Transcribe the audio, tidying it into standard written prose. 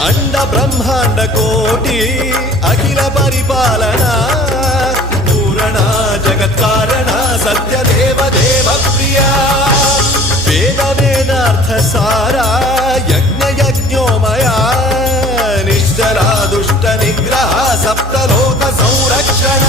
అండ బ్రహ్మాండ కోటి అఖిల పరిపాలన పూరణ జగత్కారణ సత్యదేవ దేవ ప్రియ వేద వేదార్థ సారా యజ్ఞ యజ్ఞోమయా నిశ్చరా దుష్ట నిగ్రహ సప్తలోక సంరక్షణ